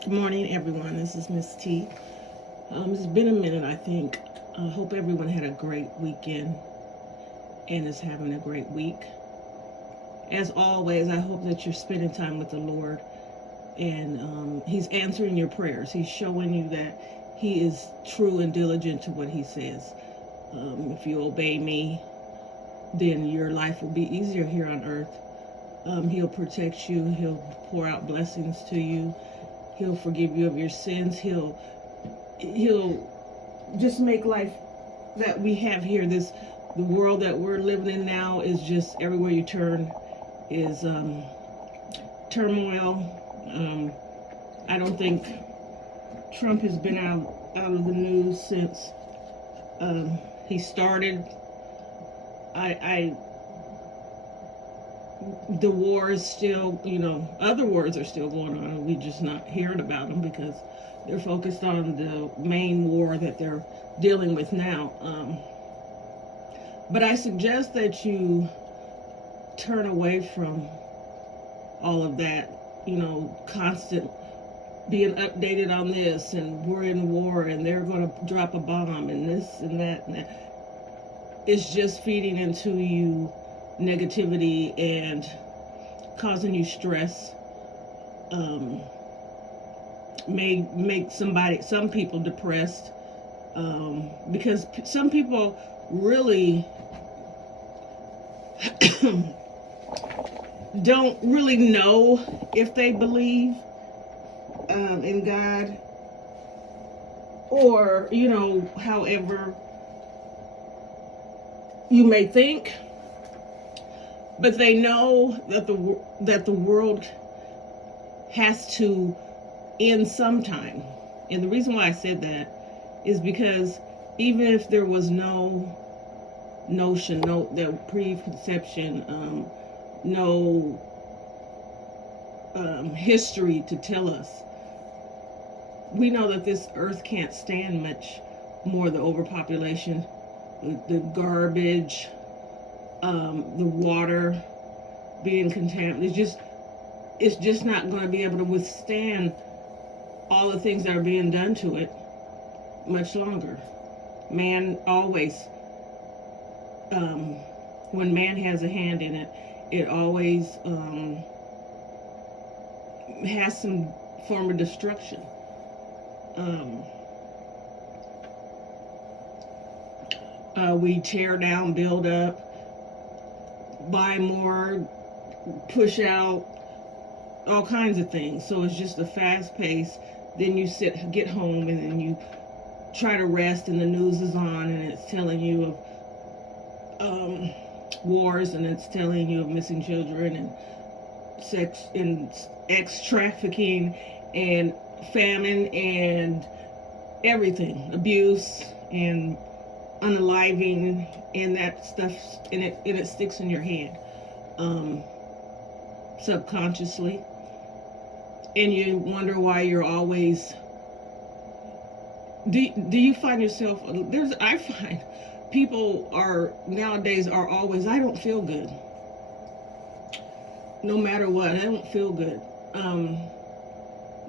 Good morning, everyone. This is Miss T. It's been a minute, I think. I hope everyone had a great weekend and is having a great week. As always, I hope that you're spending time with the Lord and He's answering your prayers. He's showing you that He is true and diligent to what He says. If you obey me, then your life will be easier here on earth. He'll protect you, He'll pour out blessings to you, He'll forgive you of your sins, He'll just make life that we have here, the world that we're living in now, is just everywhere you turn is turmoil. I don't think Trump has been out of the news since he started. I the war is still, other wars are still going on. We just not hearing about them because they're focused on the main war that they're dealing with now. But I suggest that you turn away from all of that, constant being updated on this, and we're in war and they're going to drop a bomb and this and that and that. It's just feeding into you negativity and causing you stress. May make some people depressed, because some people really don't really know if they believe in God, or however you may think, but they know that the world has to end sometime. And the reason why I said that is because even if there was no notion, no preconception, no history to tell us, we know that this earth can't stand much more. The overpopulation, the garbage, the water being contaminated. It's just not going to be able to withstand all the things that are being done to it much longer. Man always, when man has a hand in it, it always has some form of destruction. We tear down, build up, buy more, push out, all kinds of things. So it's just a fast pace. Then you get home, and then you try to rest, and the news is on, and it's telling you of wars, and it's telling you of missing children, and sex and ex trafficking, and famine, and everything, abuse, and unaliving, and that stuff, and it sticks in your head, subconsciously, and you wonder why you're always. Do you find yourself? I find people nowadays are always. I don't feel good. No matter what, I don't feel good.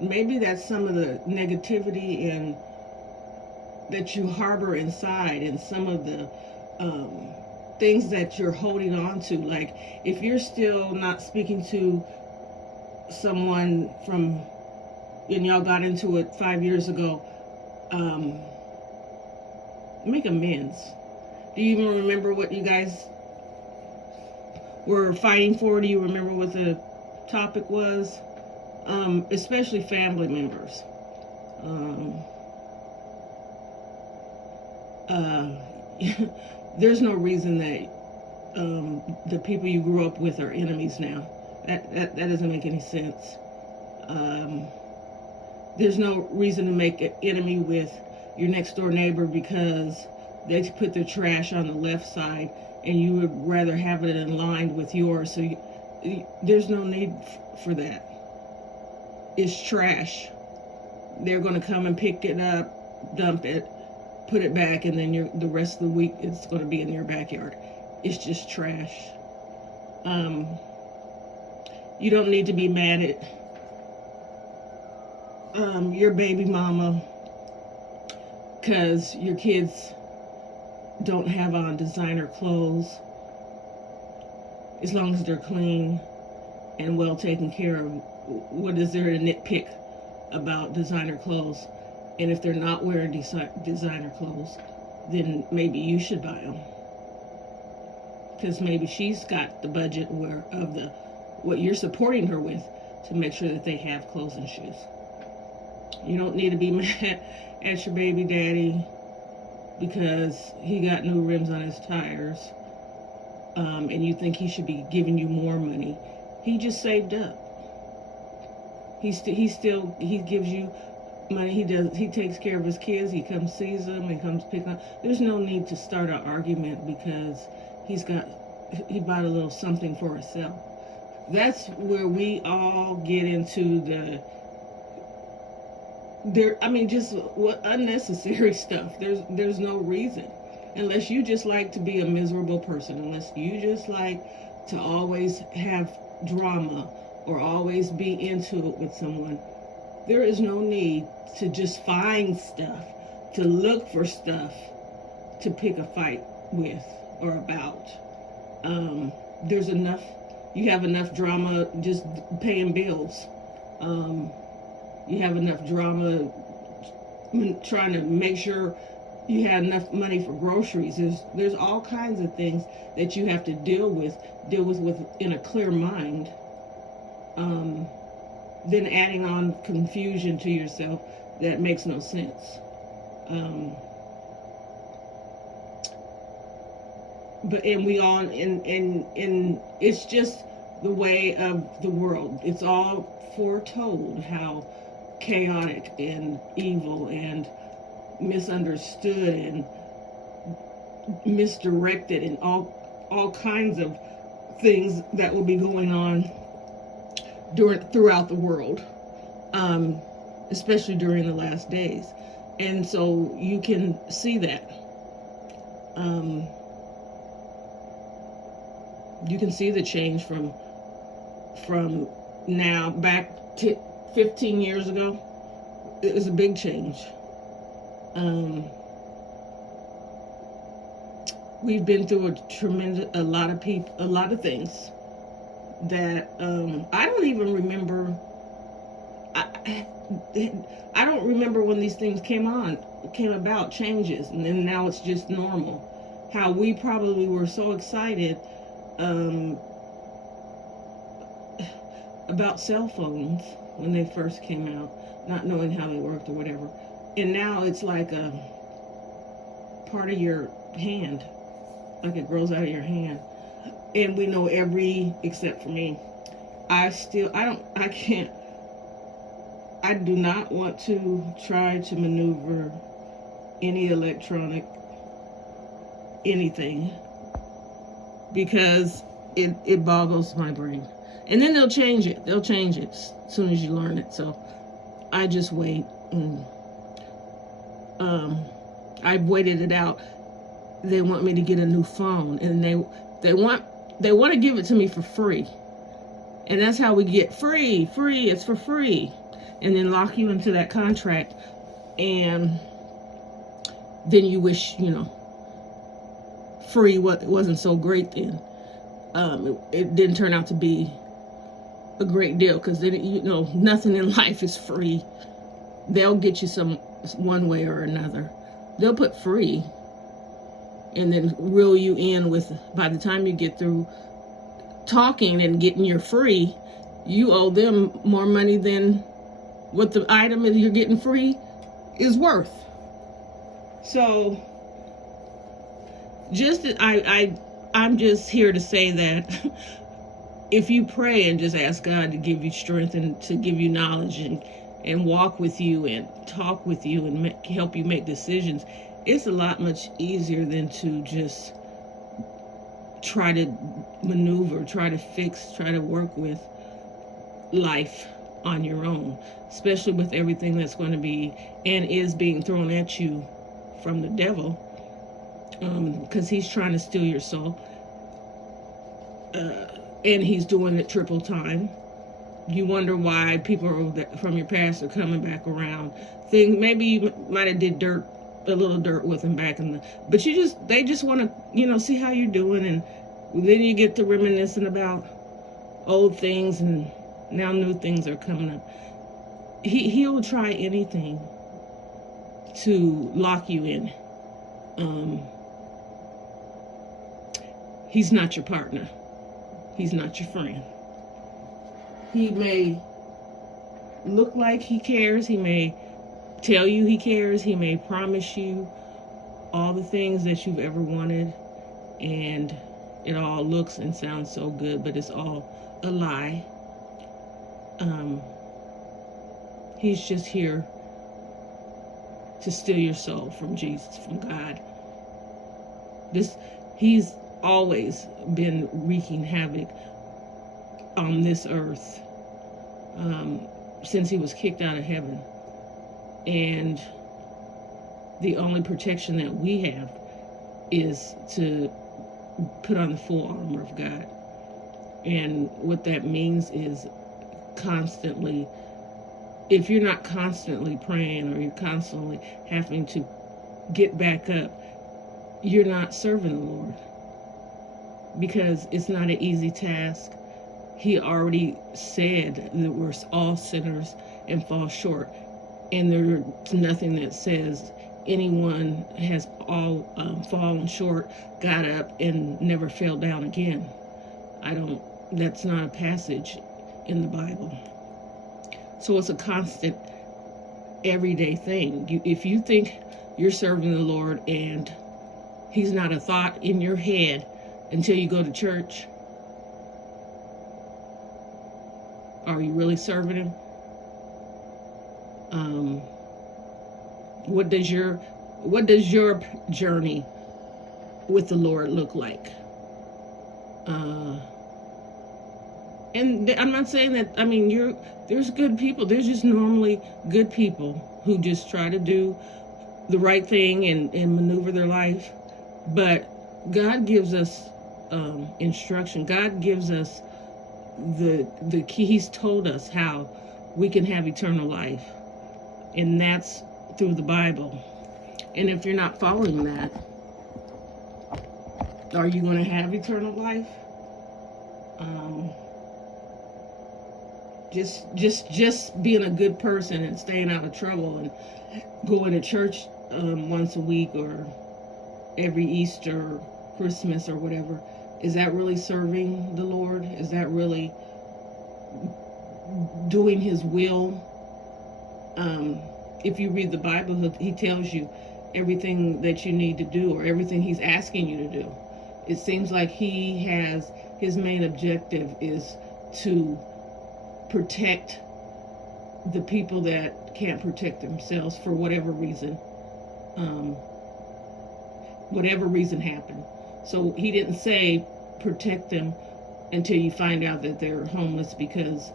Maybe that's some of the negativity and that you harbor inside, and some of the things that you're holding on to. Like, if you're still not speaking to someone and y'all got into it 5 years ago, make amends. Do you even remember what you guys were fighting for? Do you remember what the topic was? Especially family members. Uh, there's no reason that the people you grew up with are enemies now. That doesn't make any sense. There's no reason to make an enemy with your next door neighbor because they put their trash on the left side and you would rather have it in line with yours. So there's no need for that. It's trash. They're going to come and pick it up, dump it, put it back, and then the rest of the week it's going to be in your backyard. It's just trash. You don't need to be mad at your baby mama because your kids don't have on designer clothes, as long as they're clean and well taken care of. What is there to nitpick about designer clothes? And if they're not wearing designer clothes, then maybe you should buy them, because maybe she's got the budget where of the what you're supporting her with to make sure that they have clothes and shoes. You don't need to be mad at your baby daddy because he got new rims on his tires, and you think he should be giving you more money. He just saved up. He gives you money. He takes care of his kids. He comes sees them and comes pick up. There's no need to start an argument because he bought a little something for himself. That's where we all get into just what unnecessary stuff. There's no reason, unless you just like to be a miserable person, unless you just like to always have drama or always be into it with someone. There is no need to just find stuff, to look for stuff to pick a fight with or about. There's enough. You have enough drama just paying bills. You have enough drama trying to make sure you have enough money for groceries. There's all kinds of things that you have to deal with in a clear mind. Then adding on confusion to yourself that makes no sense. And it's just the way of the world. It's all foretold how chaotic and evil and misunderstood and misdirected and all kinds of things that will be going on throughout the world, especially during the last days. And so you can see that. You can see the change from now back to 15 years ago. It was a big change. We've been through a lot of things that I don't even remember. I don't remember when these things came about, changes, and then now it's just normal. How we probably were so excited about cell phones when they first came out, not knowing how they worked or whatever, and now it's like a part of your hand, like it grows out of your hand, and we know except for me. I do not want to try to maneuver any electronic anything, because it boggles my brain. And then they'll change it as soon as you learn it. So I just wait. And I've waited it out. They want me to get a new phone, and they want to give it to me for free. And that's how we get free, it's for free. And then lock you into that contract, and then you wish, free wasn't so great then. It didn't turn out to be a great deal, because then, nothing in life is free. They'll get you one way or another. They'll put free and then reel you in with, by the time you get through talking and getting your free, you owe them more money than what the item you're getting free is worth. So I'm just here to say that if you pray and just ask God to give you strength and to give you knowledge and walk with you and talk with you and help you make decisions, it's a lot much easier than to just try to maneuver, try to fix, try to work with life on your own, especially with everything that's going to be and is being thrown at you from the devil, because he's trying to steal your soul, and he's doing it triple time. You wonder why people from your past are coming back around. Things maybe you might have did a little dirt with them back in the, but they just want to, see how you're doing, and then you get to reminiscing about old things, and now new things are coming up. He'll try anything to lock you in. He's not your partner. He's not your friend. He may look like he cares. He may tell you he cares. He may promise you all the things that you've ever wanted, and it all looks and sounds so good, but it's all a lie. He's just here to steal your soul from Jesus, from God. He's always been wreaking havoc on this earth since he was kicked out of heaven. And the only protection that we have is to put on the full armor of God. And what that means is constantly, if you're not constantly praying, or you're constantly having to get back up, you're not serving the Lord, because it's not an easy task. He already said that we're all sinners and fall short, and there's nothing that says anyone has all fallen short, got up, and never fell down again. That's not a passage in the Bible. So it's a constant, everyday thing. If you think you're serving the Lord and he's not a thought in your head until you go to church, are you really serving him? What does your journey with the Lord look like? And I'm not saying that, there's good people. There's just normally good people who just try to do the right thing and maneuver their life. But God gives us instruction. God gives us the key. He's told us how we can have eternal life, and that's through the Bible. And if you're not following that, are you going to have eternal life? Just being a good person and staying out of trouble and going to church once a week or every Easter or Christmas or whatever, is that really serving the Lord? Is that really doing his will? If you read the Bible, he tells you everything that you need to do, or everything he's asking you to do. It seems like his main objective is to protect the people that can't protect themselves for whatever reason. Whatever reason happened. So he didn't say protect them until you find out that they're homeless because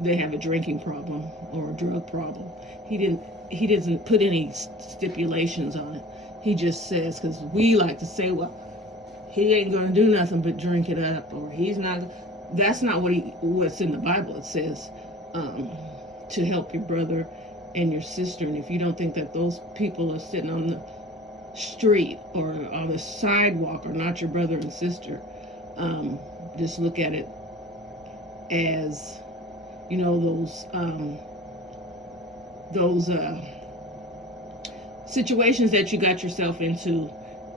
they have a drinking problem or a drug problem. He doesn't put any stipulations on it. He just says, because we like to say, well, he ain't going to do nothing but drink it up, or he's not. That's not what's in the Bible. It says to help your brother and your sister. And if you don't think that those people are sitting on the street or on the sidewalk are not your brother and sister, just look at it as, those situations that you got yourself into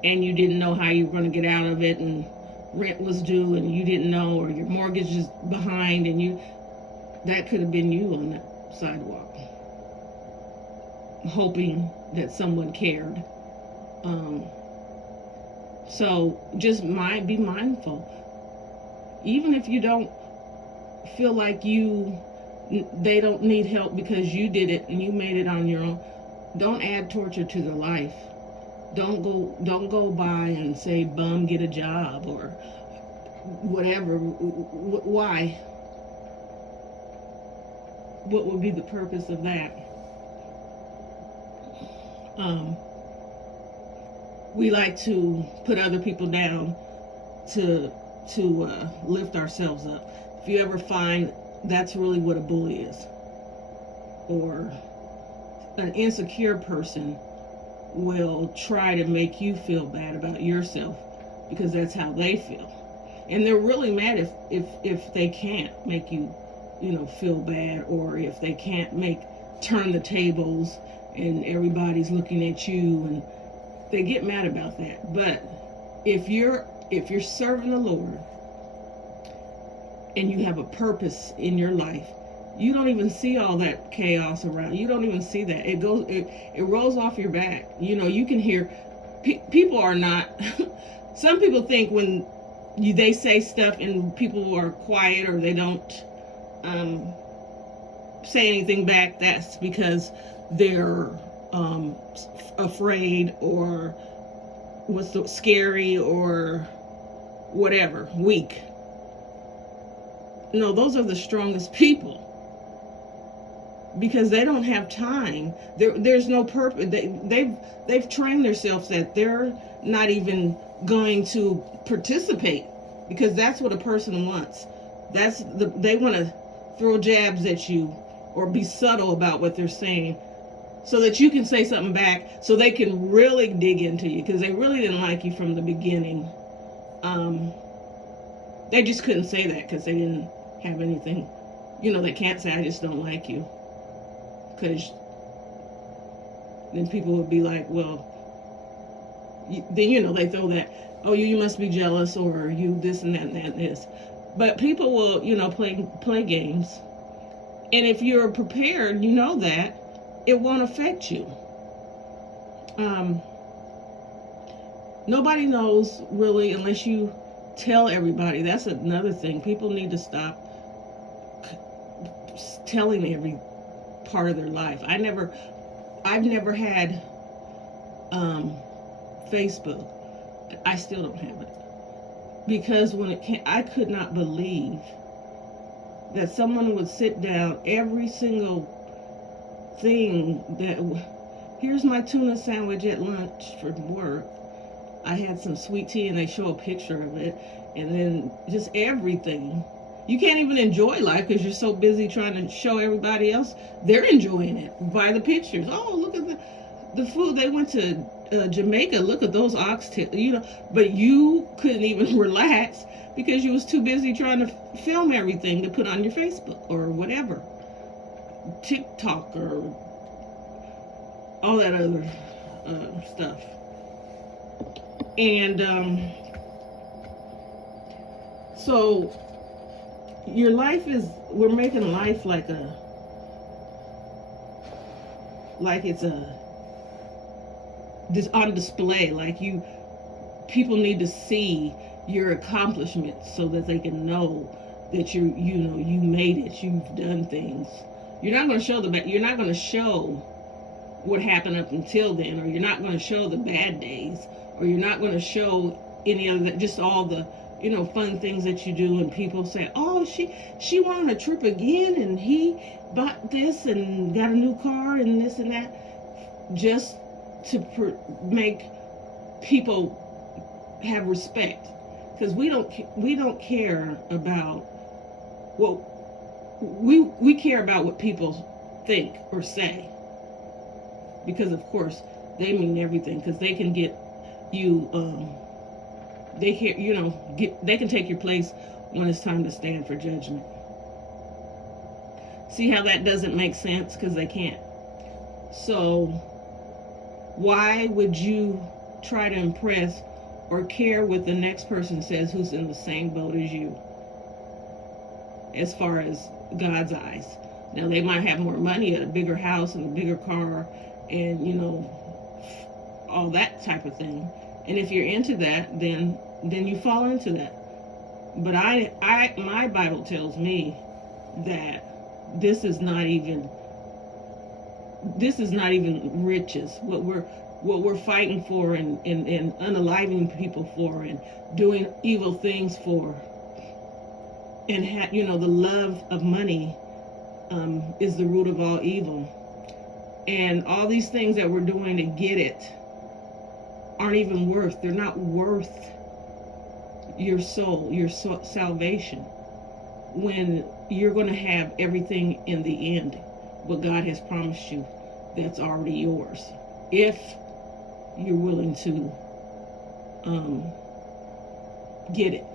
and you didn't know how you were going to get out of it, and rent was due and you didn't know, or your mortgage is behind, and that could have been you on that sidewalk hoping that someone cared. So just be mindful. Even if you don't feel like they don't need help because you did it and you made it on your own, don't add torture to their life. Don't go by and say, bum, get a job, or whatever. Why? What would be the purpose of that? We like to put other people down to lift ourselves up. If you ever find That's really what a bully is. Or an insecure person will try to make you feel bad about yourself because that's how they feel. And they're really mad if they can't make you, feel bad, or if they can't turn the tables and everybody's looking at you, and they get mad about that. But if you're serving the Lord and you have a purpose in your life, you don't even see all that chaos around. You don't even see that. It rolls off your back. You can hear people are not. Some people think when they say stuff and people are quiet or they don't say anything back, that's because they're afraid, or scary, or whatever, weak. No, those are the strongest people, because they don't have time. There's no purpose. They've trained themselves that they're not even going to participate, because that's what a person wants. They want to throw jabs at you or be subtle about what they're saying, so that you can say something back, so they can really dig into you, because they really didn't like you from the beginning. They just couldn't say that because they didn't have anything. They can't say, I just don't like you, because then people would be like, well, then they throw that, oh, you must be jealous, or you this and that and that and this. But people will play games, and if you're prepared, that it won't affect you. Nobody knows really unless you tell everybody. That's another thing. People need to stop telling every part of their life. I've never had Facebook. I still don't have it, because when it came, I could not believe that someone would sit down every single thing that, here's my tuna sandwich at lunch for work. I had some sweet tea, and they show a picture of it, and then just everything. You can't even enjoy life because you're so busy trying to show everybody else they're enjoying it by the pictures. Oh, look at the food. They went to Jamaica. Look at those oxtails. But you couldn't even relax because you was too busy trying to film everything to put on your Facebook or whatever, TikTok or all that other stuff. And so your life we're making life like it's this on display, like people need to see your accomplishments so that they can know that you made it, you've done things. You're not going to show you're not going to show what happened up until then, or you're not going to show the bad days, or you're not going to show any of that, just all the fun things that you do. And people say, oh, she went on a trip again, and he bought this and got a new car and this and that, just to make people have respect, because we don't care about what we care about what people think or say, because of course they mean everything, because they can get you they can take your place when it's time to stand for judgment. See how that doesn't make sense? Because they can't. So why would you try to impress or care what the next person says who's in the same boat as you, as far as God's eyes? Now, they might have more money, a bigger house and a bigger car, and all that type of thing. And if you're into that, then you fall into that. But my Bible tells me that this is not even riches. What we're fighting for, and unaliving people for, and doing evil things for, and the love of money is the root of all evil. And all these things that we're doing to get it aren't even they're not worth your soul, your salvation. when you're going to have everything in the end, what God has promised you, that's already yours. If you're willing to get it.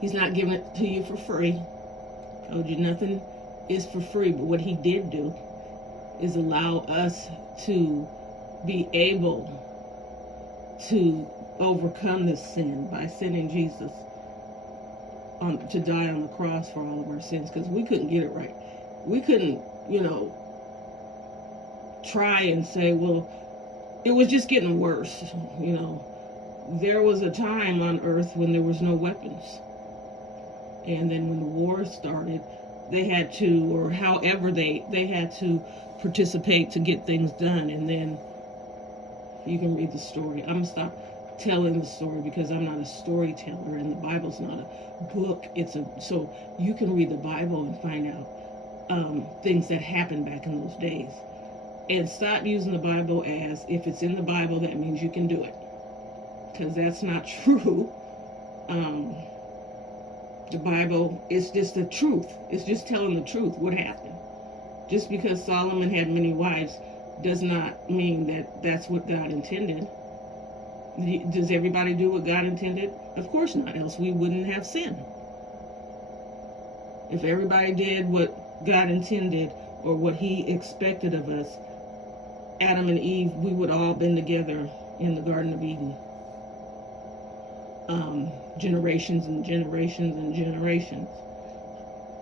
He's not giving it to you for free. Told you nothing is for free, but what he did do is allow us to be able to overcome this sin by sending Jesus to die on the cross for all of our sins, because we couldn't get it right. We couldn't, try and say, well, it was just getting worse. There was a time on earth when there was no weapons. And then when the war started, they had to, or however they had to participate to get things done. And then you can read the story. I'm going to stop telling the story because I'm not a storyteller, and the Bible's not a book. So you can read the Bible and find out things that happened back in those days. And stop using the Bible as if it's in the Bible, that means you can do it. Because that's not true. The Bible is just the truth. It's just telling the truth, what happened. Just because Solomon had many wives does not mean that that's what God intended. Does everybody do what God intended? Of course not, else we wouldn't have sin. If everybody did what God intended or what he expected of us, Adam and Eve, we would all been together in the Garden of Eden. Generations and generations and generations.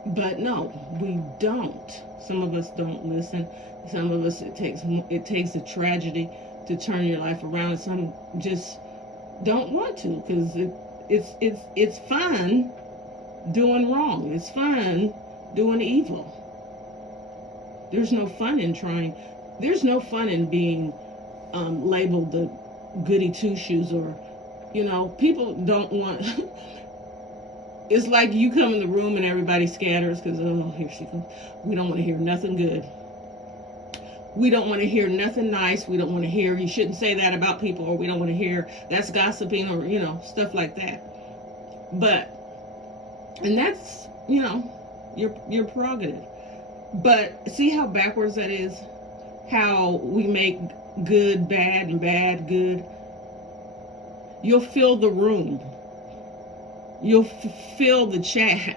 But no, we don't. Some of us don't listen. Some of us, it takes a tragedy to turn your life around, and some just don't want to, because it's fun doing wrong. It's fun doing evil. There's no fun in trying. There's no fun in being labeled the goody two-shoes, or people don't want. It's like you come in the room and everybody scatters because, oh, here she comes. We don't want to hear nothing good. We don't want to hear nothing nice. We don't want to hear, you shouldn't say that about people, or we don't want to hear that's gossiping, or stuff like that. And that's your prerogative. But see how backwards that is? How we make good bad and bad good. You'll fill the room. You'll fill the chat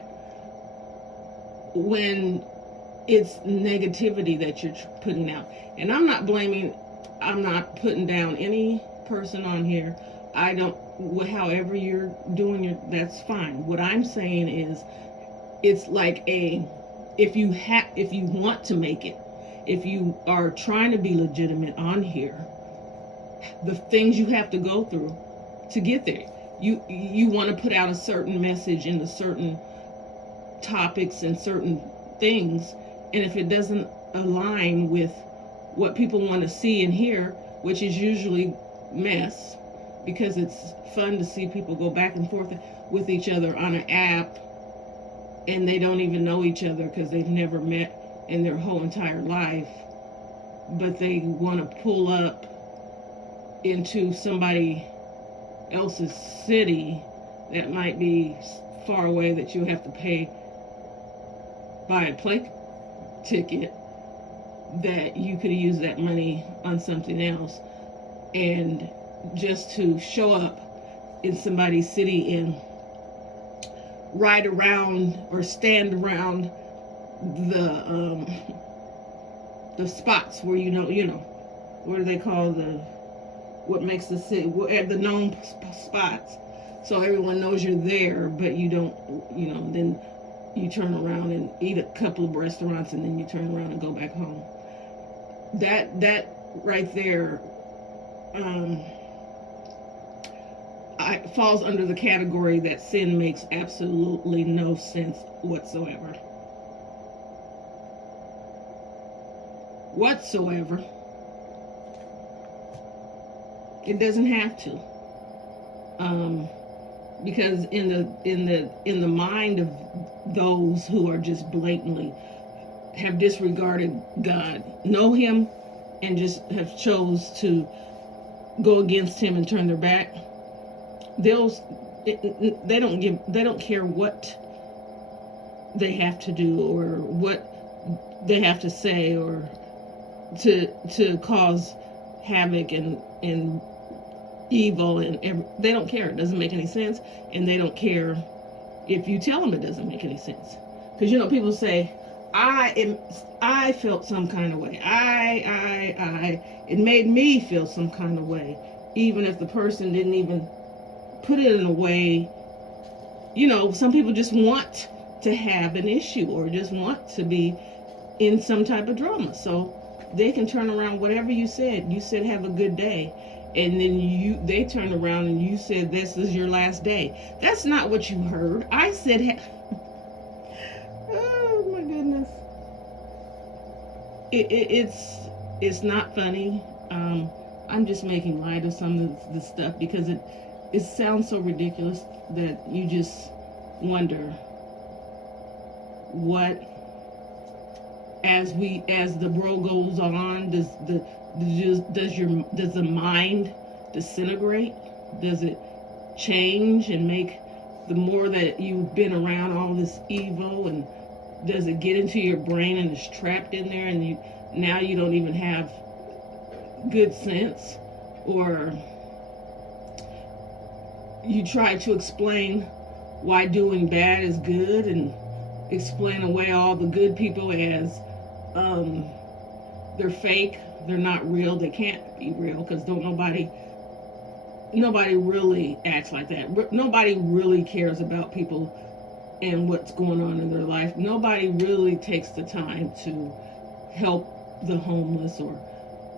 when it's negativity that you're putting out. And I'm not putting down any person on here. However you're doing that's fine. What I'm saying is, it's like if you want to make it, if you are trying to be legitimate on here, the things you have to go through to get there. You want to put out a certain message into certain topics and certain things, and if it doesn't align with what people want to see and hear, which is usually mess, because it's fun to see people go back and forth with each other on an app, and they don't even know each other because they've never met in their whole entire life, but they want to pull up into somebody else's city that might be far away, that you have to buy a plane ticket, that you could use that money on something else, and just to show up in somebody's city and ride around or stand around the spots where what do they call what makes the city, the known spots, so everyone knows you're there, but you don't, then you turn around and eat a couple of restaurants, and then you turn around and go back home. That right there falls under the category that sin makes absolutely no sense whatsoever. It doesn't have to, because in the mind of those who are just blatantly have disregarded God, know Him, and just have chose to go against Him and turn their back, they don't care what they have to do, or what they have to say, or to cause havoc and evil, and they don't care. It doesn't make any sense, and they don't care if you tell them it doesn't make any sense. Because people say, I felt some kind of way. It made me feel some kind of way, even if the person didn't even put it in a way. Some people just want to have an issue, or just want to be in some type of drama. So they can turn around whatever you said. You said have a good day, and then they turn around and you said this is your last day. That's not what you heard. I said oh my goodness. It's not funny. I'm just making light of some of the stuff because it sounds so ridiculous that you just wonder what, as the world goes on, does the mind disintegrate? Does it change and make, the more that you've been around all this evil, and does it get into your brain and it's trapped in there, and now you don't even have good sense? Or you try to explain why doing bad is good, and explain away all the good people as they're fake, they're not real, they can't be real, because nobody really acts like that. Nobody really cares about people and what's going on in their life. Nobody really takes the time to help the homeless, or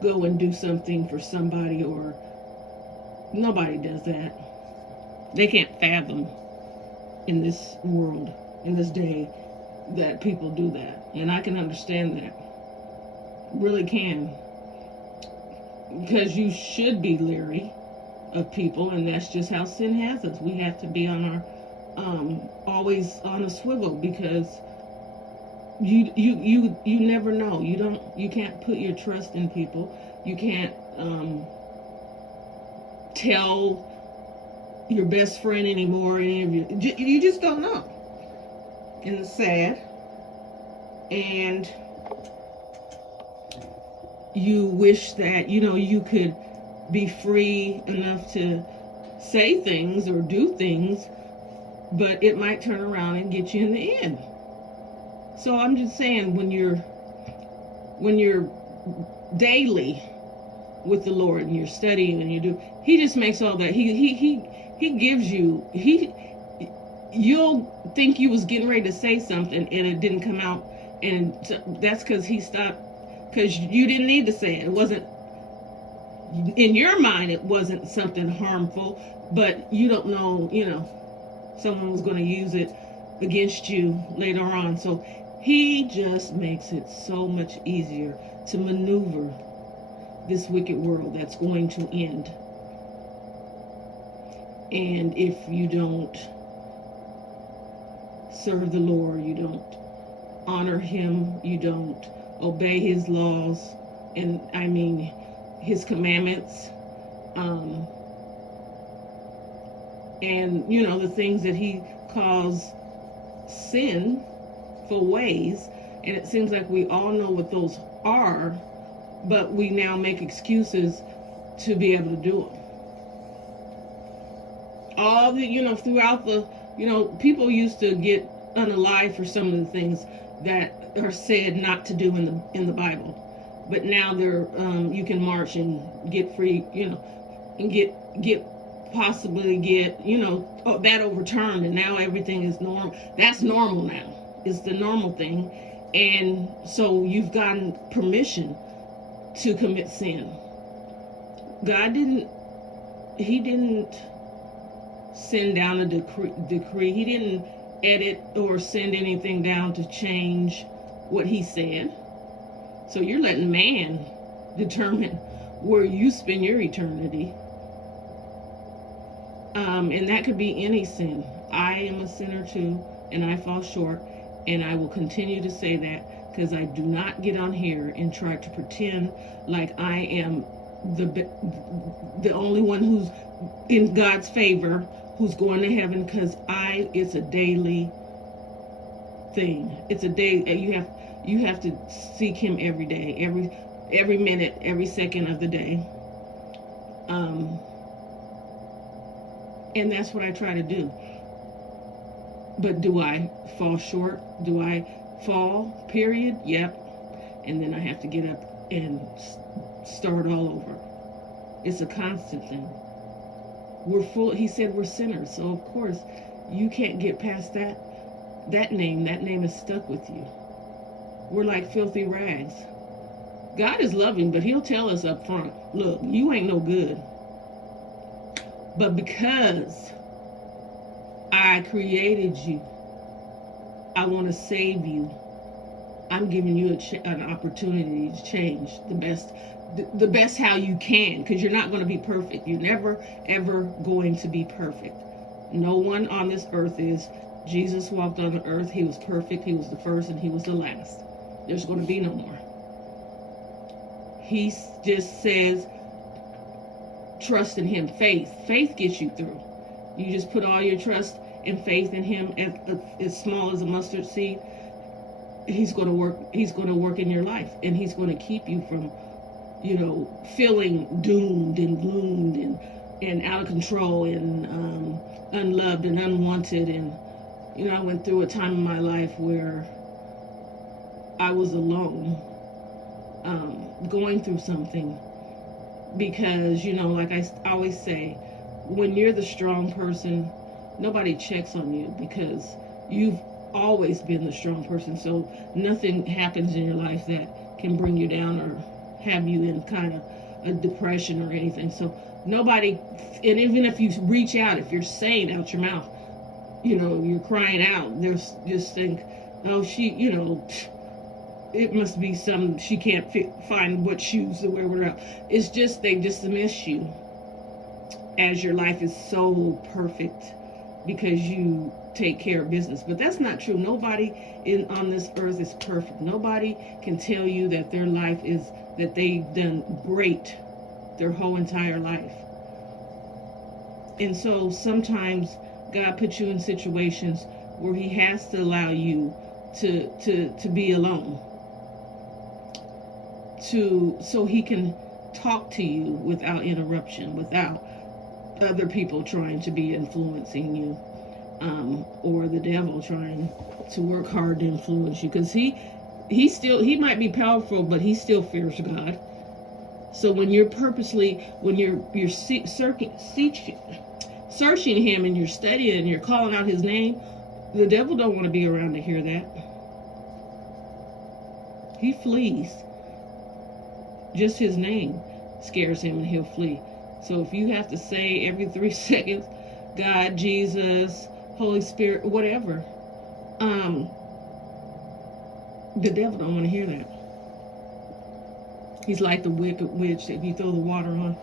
go and do something for somebody, or nobody does that. They can't fathom in this world, in this day, that people do that. And I can understand that. Really can. Because you should be leery of people, and that's just how sin has us. We have to be on our always on a swivel, because you never know. You can't put your trust in people. You can't tell your best friend anymore. You just don't know. And it's sad. And you wish that you could be free enough to say things or do things, but it might turn around and get you in the end. So I'm just saying, when you're daily with the Lord, and you're studying, and He just makes all that. He gives you. You'll think you was getting ready to say something and it didn't come out, and that's because He stopped. Because you didn't need to say it. It wasn't, in your mind, it wasn't something harmful, but you don't know, someone was going to use it against you later on. So He just makes it so much easier to maneuver this wicked world that's going to end. And if you don't serve the Lord, you don't honor Him, you don't obey His laws, and His commandments, and the things that He calls sinful ways. And it seems like we all know what those are, but we now make excuses to be able to do them. All the throughout the people used to get unalive for some of the things that are said not to do in the Bible, but now they're you can march and get free, and possibly get that overturned, and now everything is normal. That's normal now. It's the normal thing, and so you've gotten permission to commit sin. God didn't. He didn't send down a decree. He didn't edit or send anything down to change what He said. So you're letting man determine where you spend your eternity. And that could be any sin. I am a sinner too, and I fall short, and I will continue to say that, because I do not get on here and try to pretend like I am the only one who's in God's favor, who's going to heaven, because it's a daily thing. It's a day that you have to seek him every day, every minute, every second of the day. And that's what I try to do. But do I fall short? Do I fall? Period. Yep. And then I have to get up and start all over. It's a constant thing. We're full. He said we're sinners, so of course you can't get past that. That name is stuck with you. We're like filthy rags. God is loving, but he'll tell us up front, look, you ain't no good. But because I created you, I want to save you. I'm giving you an opportunity to change the best how you can, because you're not going to be perfect. You're never, ever going to be perfect. No one on this earth is. Jesus walked on the earth. He was perfect. He was the first and he was the last. There's going to be no more. He just says, trust in him. Faith gets you through. You just put all your trust and faith in him, as small as a mustard seed. He's going to work. He's going to work in your life, and he's going to keep you from, feeling doomed and gloomed and out of control and unloved and unwanted. And I went through a time in my life where I was alone, going through something, because like I always say, when you're the strong person, nobody checks on you, because you've always been the strong person. So nothing happens in your life that can bring you down or have you in kind of a depression or anything. So nobody, and even if you reach out, if you're saying out your mouth, you're crying out, there's just think, oh, she, it must be she can't find what shoes to wear, whatever. It's just, they dismiss you as your life is so perfect because you take care of business. But that's not true. Nobody on this earth is perfect. Nobody can tell you that their life is, that they've done great their whole entire life. And so sometimes God puts you in situations where he has to allow you to be alone, so he can talk to you without interruption, without other people trying to be influencing you, or the devil trying to work hard to influence you, because he might be powerful, but he still fears God. So when you're searching him, and you're studying and you're calling out his name, the devil don't want to be around to hear that. He flees. Just his name scares him, and he'll flee. So if you have to say every 3 seconds, God, Jesus, Holy Spirit, whatever, the devil don't want to hear that. He's like the wicked witch that you throw the water on.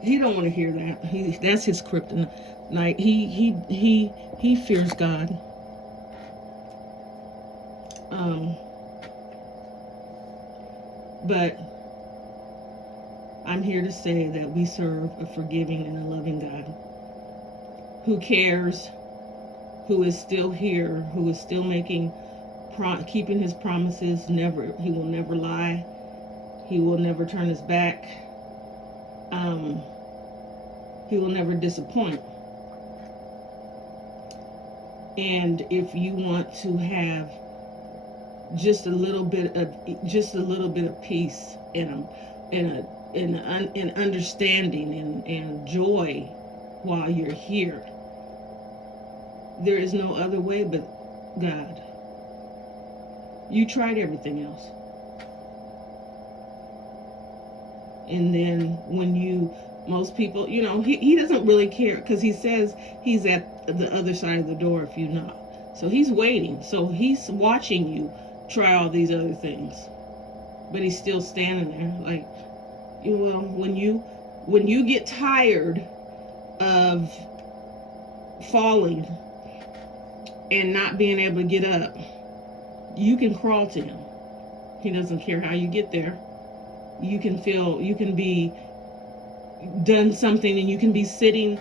He don't want to hear that. That's his kryptonite. He fears God. But I'm here to say that we serve a forgiving and a loving God who cares, who is still here, who is still keeping his promises. He will never lie. He will never turn his back. He will never disappoint. And if you want to have just a little bit of peace and understanding and joy while you're here, there is no other way but God. You tried everything else. And then most people, he doesn't really care, because he says he's at the other side of the door if you knock. So he's waiting. So he's watching you try all these other things. But he's still standing there like, when you get tired of falling and not being able to get up, you can crawl to him. He doesn't care how you get there. You can be done something, and you can be sitting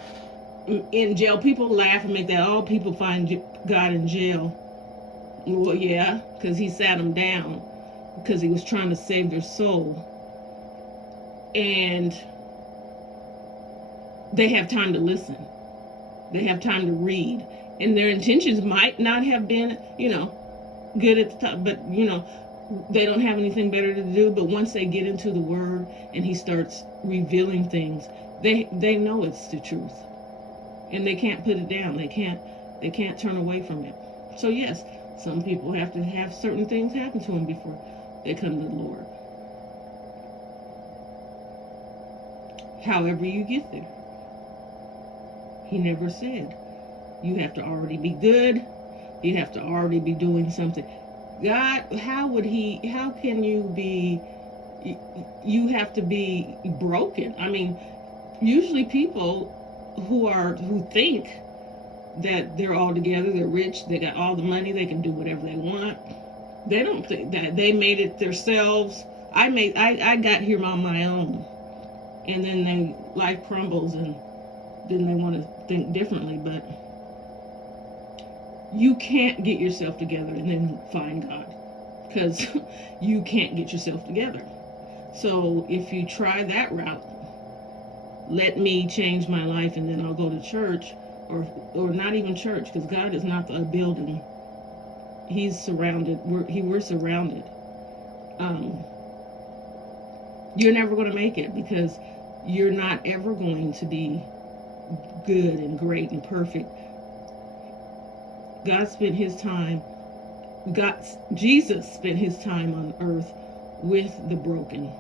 in jail. People laugh and make that, people find God in jail. Well, yeah, because he sat them down because he was trying to save their soul. And they have time to listen. They have time to read. And their intentions might not have been, good at the time, but, they don't have anything better to do. But once they get into the Word and he starts revealing things, they know it's the truth. And they can't put it down. They can't turn away from it. So yes, some people have to have certain things happen to them before they come to the Lord. However you get there. He never said you have to already be good. You have to already be doing something. God, how can you be, you have to be broken. I mean, usually people who think that they're all together, they're rich, they got all the money, they can do whatever they want. They don't think that they made it themselves. I got here on my own. And then life crumbles and then they want to think differently. But you can't get yourself together and then find God, because you can't get yourself together. So if you try that route, let me change my life and then I'll go to church, or not even church, because God is not a building. He's surrounded. We're surrounded. You're never going to make it, because you're not ever going to be good and great and perfect. Jesus spent his time on earth with the broken,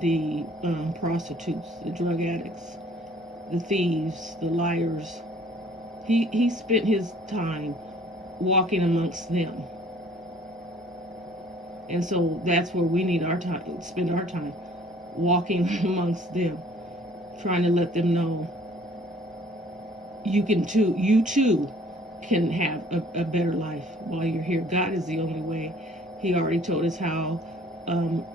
the prostitutes, the drug addicts, the thieves, the liars. He spent his time walking amongst them. And so that's where we need spend our time, walking amongst them, trying to let them know you too can have a better life while you're here. God is the only way. He already told us how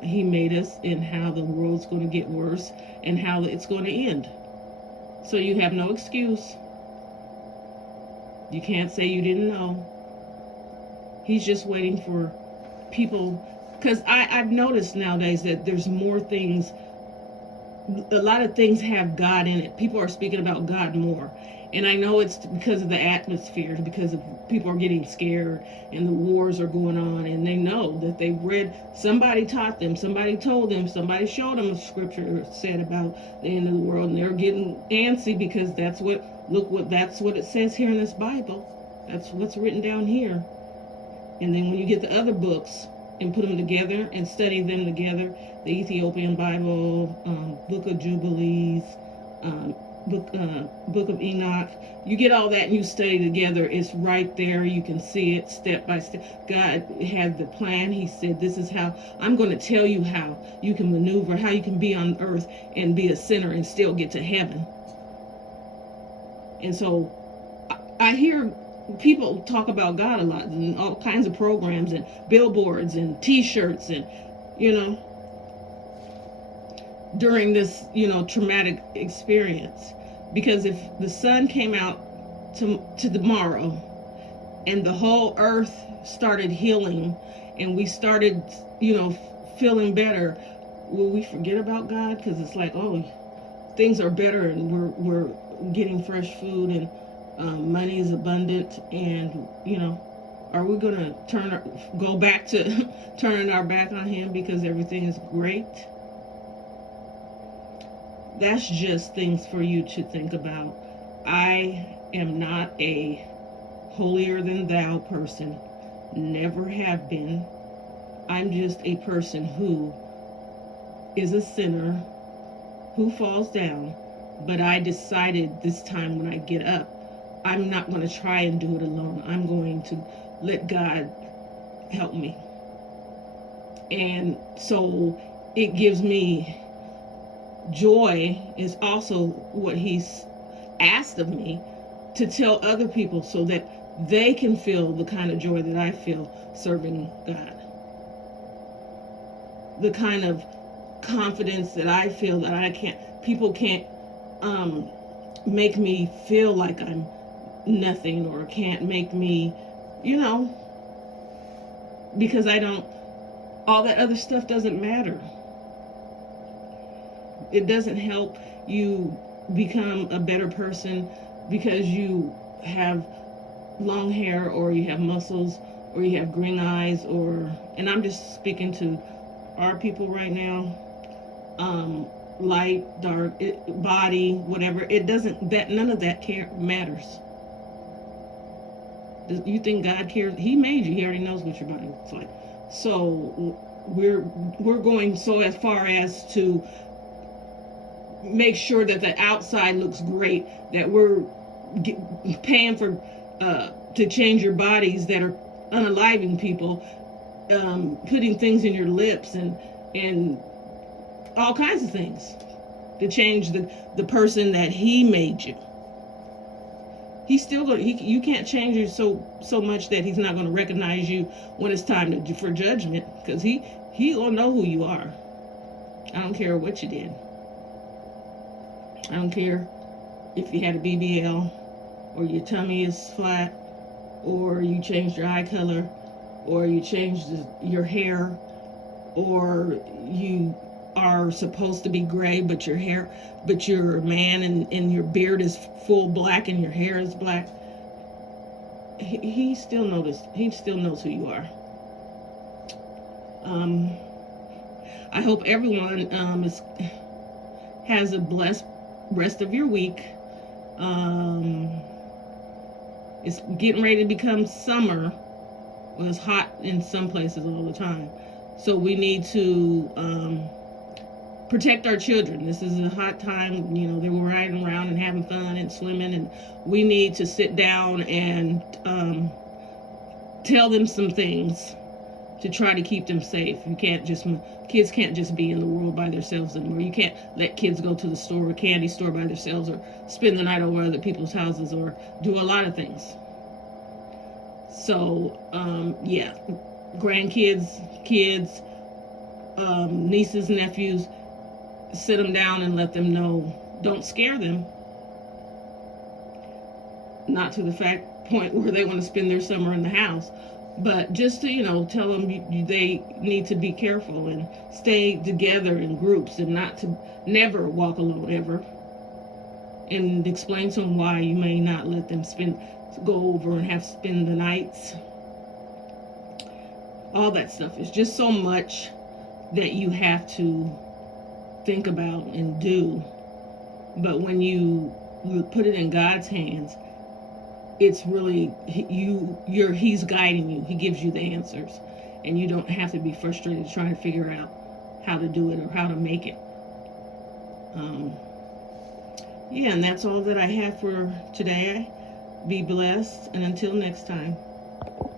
he made us and how the world's going to get worse and how it's going to end. So you have no excuse. You can't say you didn't know. He's just waiting for people, because I've noticed nowadays that there's more things. A lot of things have God in it. People are speaking about God more. And I know it's because of the atmosphere, because of people are getting scared and the wars are going on, and they know that they've read, somebody taught them, somebody told them, somebody showed them a scripture said about the end of the world, and they're getting antsy because that's what it says here in this Bible. That's what's written down here. And then when you get the other books and put them together and study them together, the Ethiopian Bible, Book of Jubilees, Book of Enoch, you get all that and you study together. It's right there. You can see it step by step. God had the plan. He said, this is how I'm going to tell you how you can maneuver, how you can be on earth and be a sinner and still get to heaven. And so I hear people talk about God a lot, and all kinds of programs and billboards and t-shirts, and during this traumatic experience. Because if the sun came out to tomorrow and the whole earth started healing and we started feeling better, will we forget about God? Because it's like, oh, things are better and we're getting fresh food and money is abundant, and are we going to go back to turning our back on him because everything is great? That's just things for you to think about. I am not a holier than thou person. Never have been. I'm just a person who is a sinner, who falls down. But I decided this time when I get up, I'm not going to try and do it alone. I'm going to let God help me. And so it gives me joy, is also what he's asked of me, to tell other people so that they can feel the kind of joy that I feel serving God. The kind of confidence that I feel that people can't make me feel like I'm nothing, or can't make me, because all that other stuff doesn't matter. It doesn't help you become a better person because you have long hair, or you have muscles, or you have green eyes, and I'm just speaking to our people right now, light, dark, body, whatever. It doesn't, none of that matters. You think God cares? He made you. He already knows what your body looks like. So we're going so as far as to make sure that the outside looks great, that we're paying for to change your bodies that are unaliving people, putting things in your lips and all kinds of things to change the person that He made you. He's still going. You can't change you so much that He's not going to recognize you when it's time for judgment, because He will know who you are. I don't care what you did. I don't care if you had a BBL, or your tummy is flat, or you changed your eye color, or you changed your hair, or you are supposed to be gray, but you're a man, and your beard is full black and your hair is black. He still knows. He still knows who you are. I hope everyone has a blessed rest of your week. It's getting ready to become summer. Well, it's hot in some places all the time, so we need to protect our children. This is a hot time. They were riding around and having fun and swimming, and we need to sit down and tell them some things to try to keep them safe. Kids can't just be in the world by themselves anymore. You can't let kids go to the store or candy store by themselves, or spend the night over other people's houses, or do a lot of things. So, grandkids, kids, nieces, nephews, sit them down and let them know. Don't scare them. Not to the point where they want to spend their summer in the house, but just to, tell them they need to be careful and stay together in groups, and never walk alone ever. And explain to them why you may not let them go over and spend the nights. All that stuff is just so much that you have to think about and do. But when you put it in God's hands, it's really He's guiding you. He gives you the answers, and you don't have to be frustrated trying to figure out how to do it or how to make it. And that's all that I have for today. Be blessed, and until next time.